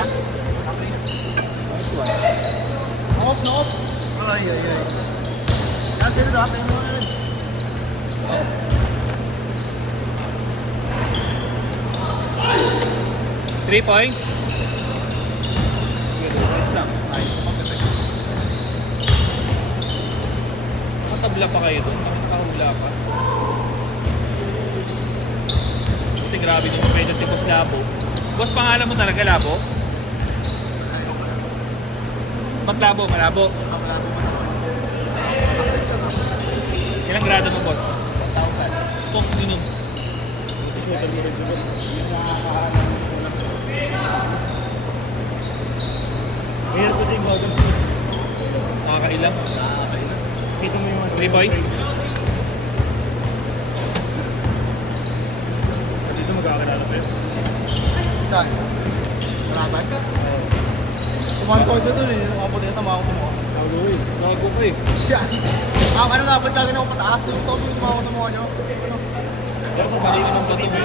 Ha? Nice one. Nope. Ay. Yan, sino dapat mo na. 3 points. Nice lang. Nice. Matabla pa kayo doon. Nakahula pa. Kasi grabe nung pwede si Boss Labo. Boss, pangalan mo talaga Labo? Ba't Labo? Malabo? Ilang grado mo, Boss? 1,000. Kung inom. Hirap ko yung Golden State. Nakakailang? Dito mo yung 3 points? Dito magkakilala pa yun. Saan? Maraban? Kumahan ko siya doon eh. Nakapag nito mga kumuha. Nakago ko eh. Ano nga, ba't lagi na ako pataas? Yung top yung mga kumuha nyo? Pero sa mali ng bato mo.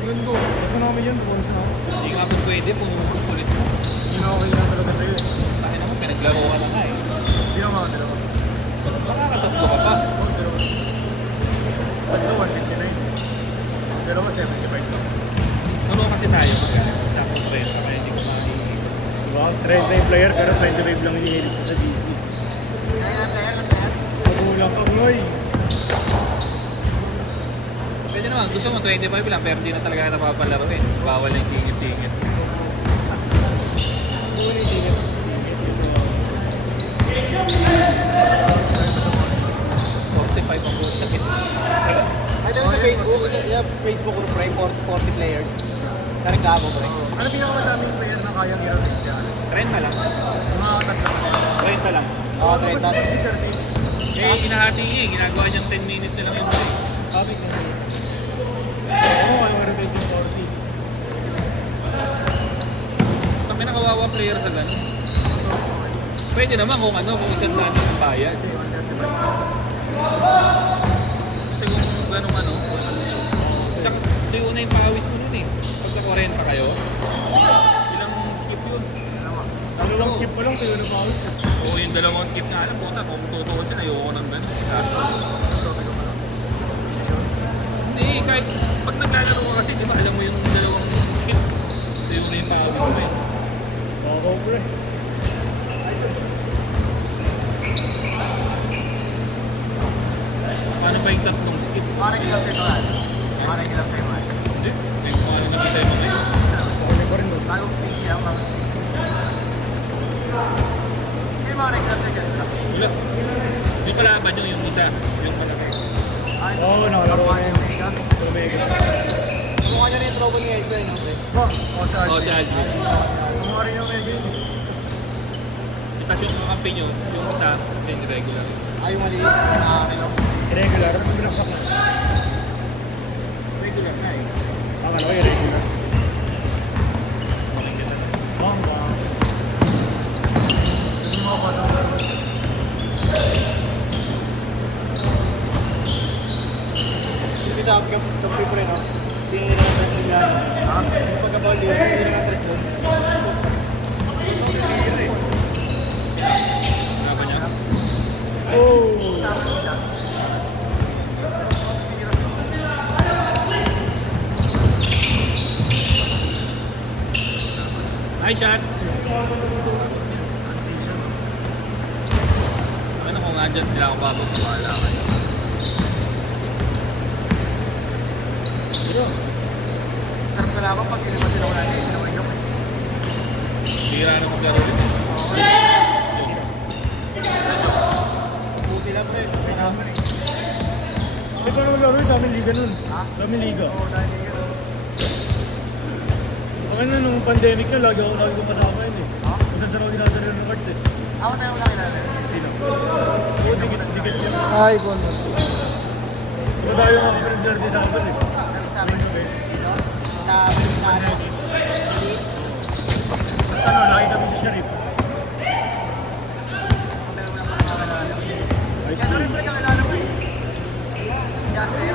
Yun ko. Gusto namin yun. Bonus na ako. Hindi nga kung pwede, pumupulit mo. Yun ako kailangan talaga sa'yo eh. Bakit naman, pinaglaro ka na nga eh. Hindi naman ako dalawa. Makakatatlo ka pa. Dalawa. Tatlo, 159. Dalawa, 75 lang. Ano kasi tayo? Sa kontrenta, kaya hindi ko makikita. Diba? 30 yung player, pero 25 lang inihilis sa GC. Magulang ka, boy. Pwede naman, gusto mo 25 lang, pero hindi na talaga napapalaro eh. Bawal yung singit-singit. Uli, sige. 45 ang buong sakit. Ay, dami sa Facebook, Facebook group, pre, 40 players. Nareklamo, pre. Ano pinakamadaming player na kayang i-rotate dyan? 30 lang. Mga tatlo. 30 lang. Oo, 30. Eh, hinahati niya eh. Ginagawa niyang 10 minutes na lang yung break. Sabi ka na. Oo, ayaw i-rotate yung 40. Kami nakawawa player sa gano'n. Pwede naman kung ano, kung isang daan ng bayad. Kasi kung gano'ng ano, tsaka tuyo na yung pawis mo nun eh. Pagka 40 kayo, ilang skip yun? Ano lang skip mo lang, tayo na pawis. Oo, yung dalawang skip nga alam, puta, kung totoo sila, ayoko ng gano'n. Hindi, kahit pag naglalaro ka kasi, di ba, alam mo yung dalawang skip, tuyo na yung pawis mo eh. Oo, pre. Paano ba yung tatlong skip? Parang ilang tayo man. Parang ilang tayo man. Hindi, ay kung ano nakita mo ngayon. Kunin ko rin doon. Bago pinigyan ako kami. Hindi mga ilang tayo dyan. Wala. Yung kalaban nyo, yung isa, yung malaki. Oo, nakalaro ko yun. Omega. Omega. Mukha niya na yung trouble ni Edwin, no, pre? Oo, sa Oo, si Alvin. Kumuha rin yung Omega yun. Tapos yung kakampi nyo, yung isa, yung regular. Ay, yung maliit. Ano? Irregular. Ano binaksak na? Regular na eh. Ang ano, irregular. Bang. Hindi tawag ka, kapri pre, no? Hindi na ng tres yan. Ha? Yung pagkabawal yun, hindi na ng tres doon. Kalaban niya. Oh! Hi, shot! Ano kung andyan sila ako bago kumala kayo? Sarap ka lang pag iniba sila wala niya, sinaway-ilok eh. Bira na maglaro rin. Buti lang pre, may naman eh. Ito naman laro, daming liga nun. Ha? Daming liga. Oo, dahil yung Ano nung pandemic na, lagi ko kasama yun eh. Ha? Kasi sa Saudi natin yung record eh. Ako na yung wala kilala. Sino? Oo, dikit yun. Ay, bono. Ito tayo nga kapag sa atin eh. Sabi nyo, na ano? Basta ano, laki kami si Sharif. Ay, Kaya rin pre kakilala mo eh. Jasper.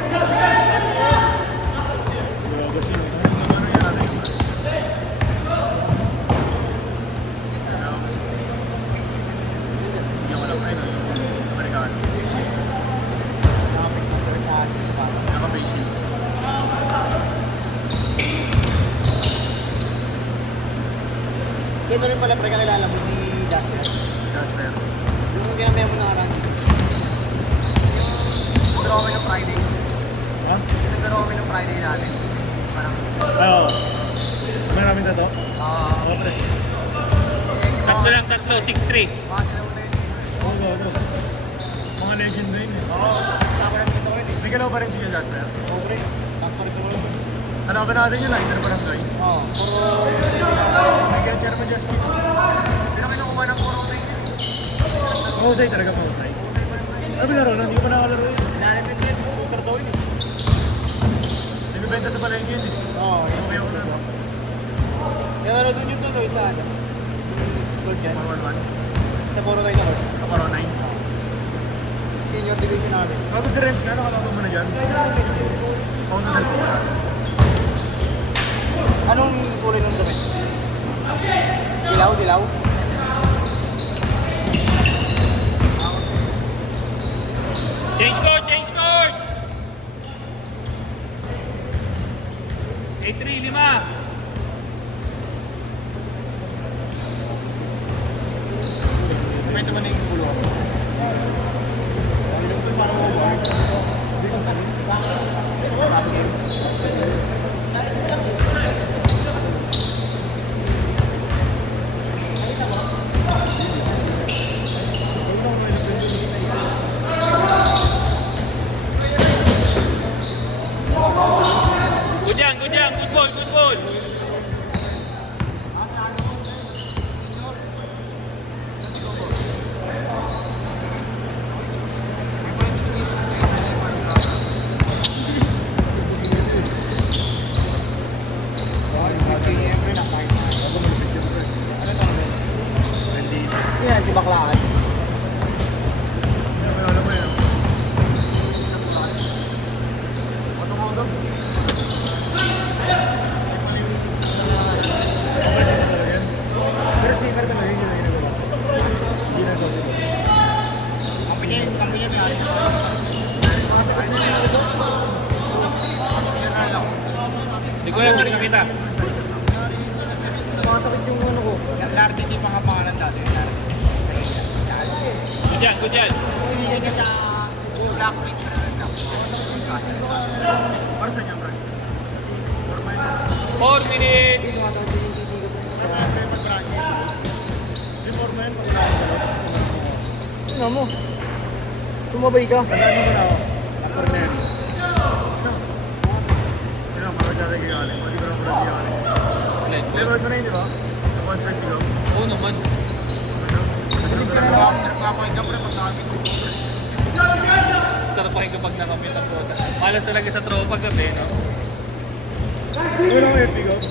Grabe sino. Ano yan? Ito rin pala, pre, kakilala mo si Jasper. Jasper. Yung ginamaya mo na karang. Nagdaro kami ng Friday. Ha? Nagdaro kami ng Friday natin. Parang, Oo. Maraming na to? Oo, pre. Tatlo lang, tatlo, 6'3". mga dalawa na yun. Oo. Mga legend na yun eh. Oo, kasama namin sa kawin. May galaw pa rin siya, Jasper. Oo, pre. Tapos pa rin tumulong. Ano ba natin yun? Lighter pa lang guy. Oo, puro... May ganyan ka naman, Jasper. Hindi na kinukuha ng puro rin. Mahusay talaga, mahusay. Ano binaro na? Hindi ko pa nakalaro yun. Inalim yung pre, scooter daw yun eh. Nagbibenta sa palengke yun eh. Oo, So, kaya ko na. kaya ano dun yung tuloy sa ano? Gold yan. 111. Sa puro kayo na gold. Kaparo 9. Senior division namin. Bago si Renz nga, nakalaban mo na dyan. Ako na cellphone. Anong kulay ng damit? Dilaw, dilaw? Change court, change court! 8-3, 5. May naman na yung kulo. Good yan, good yan. Good ball, good ball. Yan, si Baklaan. Ano mo yun? Matungkol pero safer talaga yun yung ginagawa. Hindi na ito. Ang pinili na rin. Hindi ko alam, hindi ko nakita. Makasakit yung ano ko. Yung RTG pa nga pangalan dati. Good yan, good yan. Sinigay niya sa Black Witch. Para sa niya, bro? 4 minutes. Ano mo? Sumabay ka. Tandaan mo na ako. Corner. Yun ang mga dati kagaling. Hindi ko lang pala kagaling. Level ko na yun, di ba? Sa 130 kilo. Oo naman. Sarap pa kapag nakamit ang bota. Malas talaga sa tropa gabi, no? Ano lang yung pigo? Meron.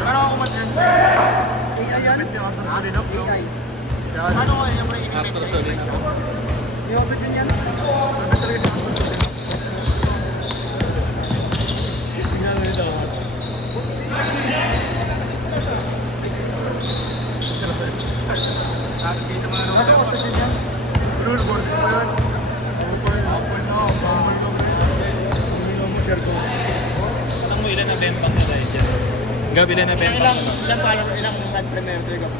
Pero ako man-turn. Kapit niyo ang sa linok, no? Ano ko yung mga After sa rin. yung gusto niya? Kapit talaga sa ang sa linok. Tingnan mo dito, mas. Ano ko gusto niya? Rule board is pa yun. Open na. Anong mo ilan na bempang na tayo dyan? Gabi na bempang. Ilang ad premiere ito yung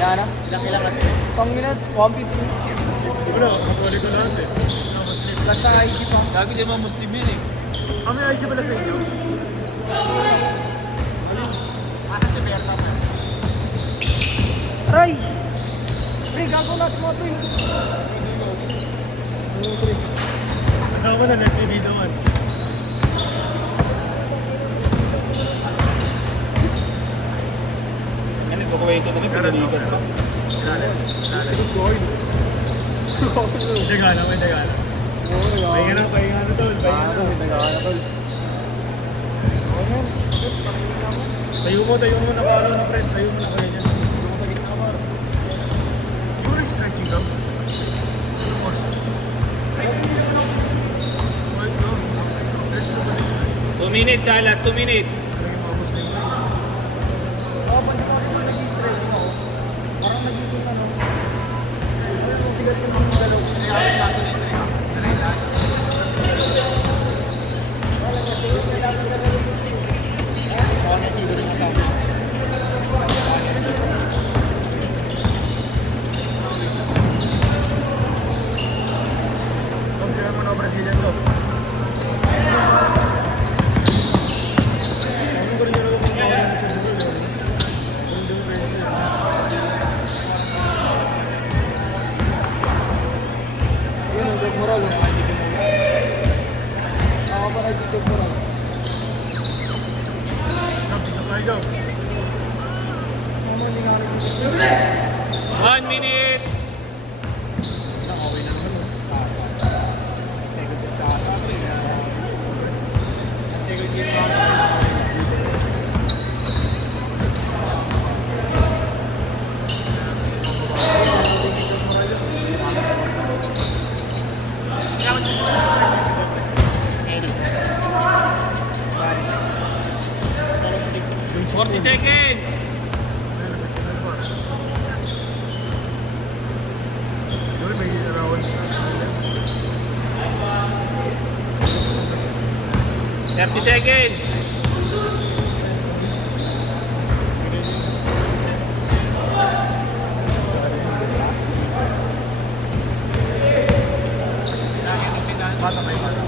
yan ah? Ilang Panginat, 150. Wala, kapuli ko lahat eh. Plus sa IG pa. Lagi di ba Muslim yan eh? May ID pala sa inyo? Asa si Berta mo? Aray! Pre, gago natin mga pre. Ano ko na, net TV naman. Ano, kukuwento na rin, pinalikan pa. Dagana, may dagana. Pahinga na, pahinga na tol. Pahinga na. Tayo mo, nakalo na friend. Tayo mo na kaya dyan. Sa gitna mo. Siguro yung stretching ka. Ano course? Wait, no. There's no balik. 2 minutes, Alas, 2 minutes. Yung mga Muslim na. Oo, pansin ko kasi kung nag-stretch ako, parang nagiging ano, ang bigat yung mga galaw. Kaya ako natin ito eh. temporal. Dito tayo. Mama, hindi nga rin. 1 minute! Okay na naman. Second is kata. Second game pa. Yung 40 seconds! Siguro may around 30 seconds! bata may bata.